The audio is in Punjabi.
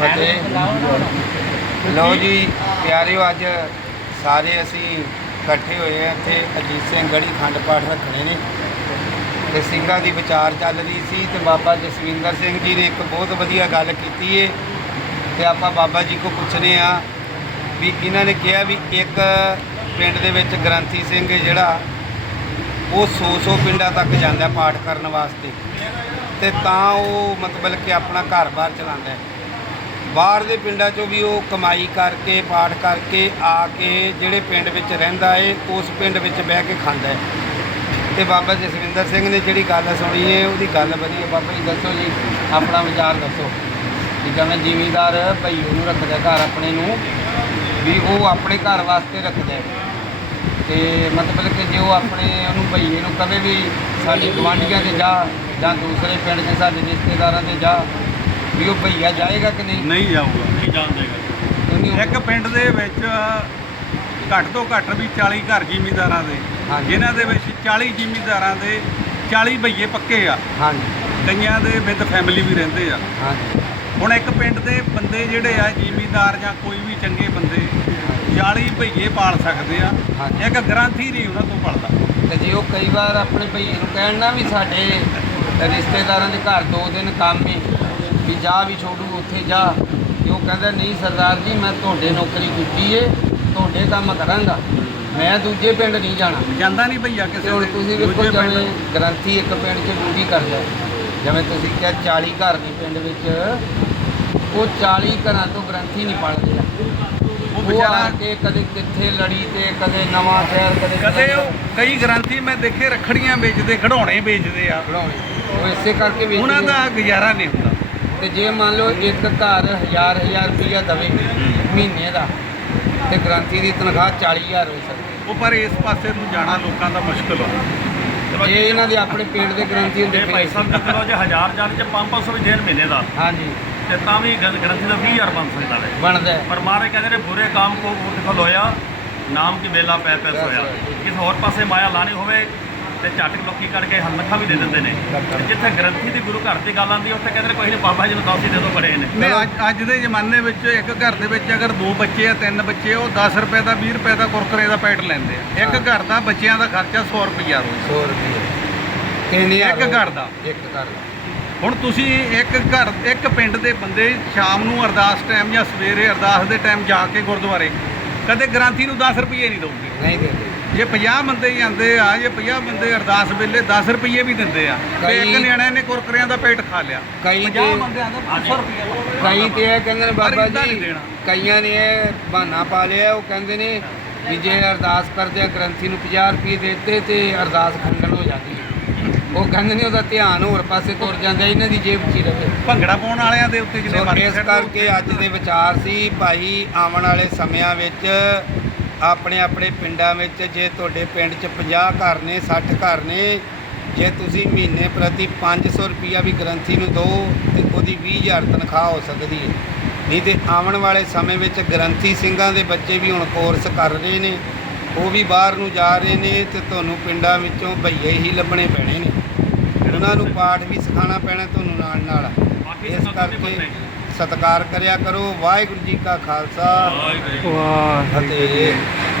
ਫਤਿਹ ਲਓ ਜੀ, ਪਿਆਰਿਓ, ਅੱਜ ਸਾਰੇ ਅਸੀਂ ਇਕੱਠੇ ਹੋਏ ਆ ਇੱਥੇ। ਅਜੀਤ ਸਿੰਘ ਗੜੀ ਖੰਡ ਪਾਠ ਰੱਖਣੇ ਨੇ। ਤੇ ਸਿੰਘਾਂ ਦੀ ਵਿਚਾਰ ਚੱਲ ਰਹੀ ਸੀ ਤੇ ਬਾਬਾ ਜਸਵਿੰਦਰ ਸਿੰਘ ਜੀ ਨੇ ਇੱਕ ਬਹੁਤ ਵਧੀਆ ਗੱਲ ਕੀਤੀ ਏ। ਤੇ ਆਪਾਂ ਬਾਬਾ ਜੀ ਕੋ ਪੁੱਛਨੇ ਆ ਵੀ ਇਹਨਾਂ ਨੇ ਕਿਹਾ ਵੀ ਇੱਕ ਪਿੰਡ ਦੇ ਵਿੱਚ ਗ੍ਰੰਥੀ ਸਿੰਘ ਜਿਹੜਾ, ਉਹ 100-100 ਪਿੰਡਾਂ ਤੱਕ ਜਾਂਦਾ ਪਾਠ ਕਰਨ ਵਾਸਤੇ। ਤੇ ਤਾਂ ਉਹ ਮਤਲਬ ਕਿ ਆਪਣਾ ਘਰ-ਬਾਰ ਚਲਾਉਂਦਾ ਹੈ। ਬਾਹਰ ਦੇ ਪਿੰਡਾਂ 'ਚੋਂ ਵੀ ਉਹ ਕਮਾਈ ਕਰਕੇ, ਪਾਠ ਕਰਕੇ ਆ ਕੇ ਜਿਹੜੇ ਪਿੰਡ ਵਿੱਚ ਰਹਿੰਦਾ ਏ, ਉਸ ਪਿੰਡ ਵਿੱਚ ਬਹਿ ਕੇ ਖਾਂਦਾ ਹੈ ਤੇ ਬਾਬਾ ਜਸਵਿੰਦਰ ਸਿੰਘ ਨੇ ਜਿਹੜੀ ਗੱਲ ਸੁਣੀ ਏ, ਉਹਦੀ ਗੱਲ ਵਧੀਆ। ਬਾਬਾ ਜੀ ਦੱਸੋ ਜੀ, ਆਪਣਾ ਵਿਚਾਰ ਦੱਸੋ। ਕਿ ਜਿਵੇਂ ਜ਼ਿਮੀਦਾਰ ਭਈਓ ਨੂੰ ਰੱਖਦਾ ਘਰ ਆਪਣੇ ਨੂੰ, ਵੀ ਉਹ ਆਪਣੇ ਘਰ ਵਾਸਤੇ ਰੱਖਦਾ ਹੈ ਤੇ ਮਤਲਬ ਕਿ ਜੇ ਉਹ ਆਪਣੇ, ਉਹਨੂੰ ਭਈਏ ਨੂੰ ਕਦੇ ਵੀ ਸਾਡੇ ਗਵਾਂਢੀਆਂ ਦੇ ਜਾ, ਜਾਂ ਦੂਸਰੇ ਪਿੰਡ 'ਚ ਸਾਡੇ ਰਿਸ਼ਤੇਦਾਰਾਂ ਦੇ ਜਾ ਵੀ ਉਹ ਭਈਆ ਜਾਏਗਾ ਕਿ ਨਹੀਂ? ਨਹੀਂ ਜਾਊਗਾ। ਨਹੀਂ ਜਾਣ ਦੇਗਾ। ਉਹਨੂੰ- ਇੱਕ ਪਿੰਡ ਦੇ ਵਿੱਚ ਘੱਟ ਤੋਂ ਘੱਟ ਵੀ 40 ਘਰ ਜ਼ਿਮੀਂਦਾਰਾਂ ਦੇ। ਹਾਂਜੀ। ਜਿਨ੍ਹਾਂ ਦੇ ਵਿੱਚ 40 ਜ਼ਿਮੀਂਦਾਰਾਂ ਦੇ 40 ਭਈਏ ਪੱਕੇ ਆ। ਹਾਂਜੀ। ਕਈਆਂ ਦੇ ਵਿਦ ਫੈਮਿਲੀ ਵੀ ਰਹਿੰਦੇ ਆ। ਹਾਂਜੀ। ਹੁਣ ਇੱਕ ਪਿੰਡ ਦੇ ਬੰਦੇ ਜਿਹੜੇ ਆ ਜ਼ਿਮੀਂਦਾਰ ਜਾਂ ਕੋਈ ਵੀ ਚੰਗੇ ਬੰਦੇ 40 ਭਈਏ ਪਾਲ ਸਕਦੇ ਆ। ਹਾਂਜੀ। ਇੱਕ ਗ੍ਰਾਂਥੀ ਨਹੀਂ ਉਹਨਾਂ ਤੋਂ ਪਲਦਾ ਤੇ ਜੇ ਉਹ ਕਈ ਵਾਰ ਆਪਣੇ ਭਈਏ ਨੂੰ ਕਹਿਣ ਨਾ ਵੀ ਸਾਡੇ ਰਿਸ਼ਤੇਦਾਰਾਂ ਦੇ ਘਰ ਦੋ ਦਿਨ ਕੰਮ ਹੈ ਵੀ ਜਾ ਵੀ ਛੋੜੂ ਉੱਥੇ ਜਾ। ਤੇ ਉਹ ਕਹਿੰਦਾ ਨਹੀਂ ਸਰਦਾਰ ਜੀ ਮੈਂ ਤੁਹਾਡੇ ਨੌਕਰੀ ਕੀਤੀ ਏ ਤੁਹਾਡੇ ਕੰਮ ਕਰਾਂਗਾ। ਮੈਂ ਦੂਜੇ ਪਿੰਡ ਨਹੀਂ ਜਾਣਾ। ਜਾਂਦਾ ਨਹੀਂ ਭਈਆ ਤੇ ਕਿਸੇ ਹੁਣ ਦੇ। ਤੁਸੀਂ ਵੇਖੋ ਦੂਜੇ ਪਿੰਡ। ਜਿਵੇਂ ਗ੍ਰੰਥੀ ਇੱਕ ਪਿੰਡ 'ਚ ਡਿਊਟੀ ਕਰਦਾ ਹੈ। ਜਿਵੇਂ ਤੁਸੀਂ ਕਿਹਾ 40 ਘਰ ਨੇ ਪਿੰਡ ਵਿੱਚ। ਉਹ 40 ਘਰਾਂ ਤੋਂ ਗ੍ਰੰਥੀ ਨਹੀਂ ਪੜਦੇ ਆ ਉਹ ਉਹ ਆ ਵਿਚਾਰਾ ਕੇ ਕਦੇ ਕਿੱਥੇ ਲੜੀ ਤੇ ਕਦੇ ਨਵਾਂ ਸ਼ਹਿਰ ਕਦੇ ਕਦੇ ਉਹ ਕਈ ਗ੍ਰਾਂਥੀ ਮੈਂ ਦੇਖੇ ਰੱਖੜੀਆਂ ਵੇਚਦੇ ਖਿਡੌਣੇ ਵੇਚਦੇ ਆ। ਉਹ ਇਸੇ ਕਰਕੇ ਵੇਚਦੇ ਉਹਨਾਂ ਦਾ ਗੁਜ਼ਾਰਾ ਨਹੀਂ ਹੁੰਦਾ। ਤੇ ਜੇ ਮੰਨ ਲਓ ਇੱਕ ਘਰ ਹਜ਼ਾਰ ਹਜ਼ਾਰ ਰੁਪਈਆ ਦਵੇ ਮਹੀਨੇ ਦਾ ਤੇ ਗ੍ਰੰਥੀ ਦੀ ਤਨਖਾਹ 40000 ਹੋ ਸਕਦੀ ਉਹ ਪਰ ਇਸ ਪਾਸੇ ਨੂੰ ਜਾਣਾ ਲੋਕਾਂ ਦਾ ਮੁਸ਼ਕਲ ਆ। ਜੇ ਇਹਨਾਂ ਦੇ ਆਪਣੇ ਪਿੰਡ ਦੇ ਗ੍ਰੰਥੀ ਹੁੰਦੇ ਜੇ ਭਾਈ ਸਾਹਿਬ ਪਏ ਚਲੋ ਜੇ 1000 ਜਾਣ ਚ 500 ਵੀ ਦੇਣ ਮਹੀਨੇ ਦਾ ਹਾਂਜੀ। ਤੇ ਤਾਂ ਵੀ ਗ੍ਰੰ- ਗ੍ਰੰਥੀ ਦਾ 20000 ਬਣ ਸਕਦਾ ਹੈ ਬਣਦਾ ਹੈ। ਪਰ ਮਾਰੇ ਕਹਿੰਦੇ ਨੇ ਬੁਰੇ ਕੰਮ ਕੋ ਉਠ ਲੋਇਆ ਨਾਮ ਕੀ ਬੇਲਾ ਪੈ ਪੈ ਸੋਇਆ। ਕਿਸੇ ਹੋਰ ਪਾਸੇ ਮਾਇਆ ਲਾਣੀ ਹੋਵੇ ਤੇ ਝੱਟ ਲੋਕੀ ਕਰਕੇ ਹਲਮਖਾ ਵੀ ਦੇ ਦਿੰਦੇ ਨੇ। ਤੇ ਜਿੱਥੇ ਗ੍ਰੰਥੀ ਦੀ ਗੁਰੂ ਘਰ ਦੀ ਗੱਲ ਆਉਂਦੀ ਉੱਥੇ ਕਹਿੰਦੇ ਨੇ ਕੋਈ ਨਹੀਂ ਬਾਬਾ ਜੀ ਨੂੰ ਦਾਸੀ ਦੇ ਦੋ ਬੜੇ ਨੇ। ਨਹੀਂ ਅੱਜ ਅੱਜ ਦੇ ਜ਼ਮਾਨੇ ਵਿੱਚ ਇੱਕ ਘਰ ਦੇ ਵਿੱਚ ਅਗਰ ਦੋ ਬੱਚੇ ਆ ਤਿੰਨ ਬੱਚੇ ਉਹ 10 ਰੁਪਏ ਦਾ 20 ਰੁਪਏ ਦਾ ਕੁਰਕਰੇ ਦਾ ਪੈਕਟ ਲੈਂਦੇ ਆ। ਇੱਕ। ਘਰ ਦਾ ਬੱਚਿਆਂ ਦਾ ਖਰਚਾ 100 ਰੁਪਈਆ ਰੋਜ਼। 100 ਰੁਪਏ ਕਿੰਨੇ ਇੱਕ ਘਰ ਦਾ। ਇੱਕ ਘਰ ਦਾ। ਹੁਣ ਤੁਸੀਂ ਇੱਕ ਘਰ ਇੱਕ ਪਿੰਡ ਦੇ ਬੰਦੇ ਸ਼ਾਮ ਨੂੰ ਅਰਦਾਸ ਟਾਈਮ ਜਾਂ ਸਵੇਰੇ ਅਰਦਾਸ ਦੇ ਟਾਈਮ ਜਾ ਕੇ ਗੁਰਦੁਆਰੇ ਕਦੇ ਗ੍ਰਾਂਥੀ ਨੂੰ 10 ਰੁਪਏ ਨਹੀਂ ਦਊਗੇ ਨਹੀਂ ਦਿੰਦੇ। ਜੇ 50 ਬੰਦੇ ਜਾਂਦੇ ਆ ਜੇ 50 ਬੰਦੇ ਅਰਦਾਸ ਵੇਲੇ 10 ਰੁਪਏ ਵੀ ਦਿੰਦੇ ਆ ਤੇ ਇੱਕ ਕਈ- ਨਿਆਣੇ ਨੇ ਕੁਰਕਰਿਆਂ ਦਾ ਪੈਕਟ ਖਾ ਲਿਆ ਕਈ 50 ਤੇ ਬੰਦਿਆਂ ਦਾ 500 ਰੁਪਏ ਕਈ ਤੇ ਇਹ ਕਹਿੰਦੇ ਨੇ ਬਾਬਾ ਜੀ ਦੇਣਾ। ਕਈਆਂ ਨੇ ਇਹ ਬਹਾਨਾ ਪਾ ਲਿਆ ਉਹ ਕਹਿੰਦੇ ਨੇ ਵੀ ਜੇ ਅਰਦਾਸ ਕਰਦੇ ਆ ਗ੍ਰੰਥੀ ਨੂੰ 50 ਰੁਪਏ ਦੇਤੇ ਤੇ ਅਰਦਾਸ ਖੰਡਨ ਹੋ ਜਾਂਦੀ ਹੈ ਉਹ ਕਹਿੰਦੇ ਨੇ ਉਹਦਾ ਧਿਆਨ ਹੋਰ ਪਾਸੇ ਤੁਰ ਜਾਂਦਾ ਇਹਨਾਂ ਦੀ ਜੇਬ 'ਚ ਹੀ ਰਹੇ ਭੰਗੜਾ ਪਾਉਣ ਵਾਲਿਆਂ ਦੇ ਉੱਤੇ ਜਿੰਨੇ ਸੋ ਇਸ। ਕਰਕੇ ਅੱਜ ਦੇ ਵਿਚਾਰ ਸੀ ਭਾਈ ਆਉਣ ਵਾਲੇ ਸਮਿਆਂ ਵਿੱਚ ਆਪਣੇ ਆਪਣੇ ਪਿੰਡਾਂ ਵਿੱਚ ਜੇ ਤੁਹਾਡੇ ਪਿੰਡ 'ਚ 50 ਘਰ ਨੇ 60 ਘਰ ਨੇ ਜੇ ਤੁਸੀਂ ਮਹੀਨੇ ਪ੍ਰਤੀ 500 ਰੁਪਿਆ ਵੀ ਗ੍ਰੰਥੀ ਨੂੰ ਦਿਓ ਤੇ ਉਹਦੀ 20000 ਤਨਖਾਹ ਹੋ ਸਕਦੀ ਹੈ। ਨਹੀਂ ਤੇ ਆਉਣ ਵਾਲੇ ਸਮੇਂ ਵਿੱਚ ਗ੍ਰੰਥੀ ਸਿੰਘਾਂ ਦੇ ਬੱਚੇ ਵੀ ਹੁਣ ਕੋਰਸ ਕਰ ਰਹੇ ਨੇ ਉਹ ਵੀ ਬਾਹਰ ਨੂੰ ਜਾ ਰਹੇ ਨੇ ਤੇ ਤੁਹਾਨੂੰ ਪਿੰਡਾਂ ਵਿੱਚੋਂ ਭਈਏ ਹੀ ਲੱਭਣੇ ਪੈਣੇ ਨੇ। ਉਹਨਾਂ ਨੂੰ ਪਾਠ ਵੀ ਸਿਖਾਉਣਾ ਪੈਣਾ ਤੁਹਾਨੂੰ ਨਾਲ ਨਾਲ ਇਸ ਕਰਕੇ। ਸਤਿਕਾਰ ਕਰਿਆ ਕਰੋ ਵਾਹਿਗੁਰੂ ਜੀ ਕਾ ਖਾਲਸਾ। ਵਾਹਿਗੁਰੂ ਫਤਿਹ।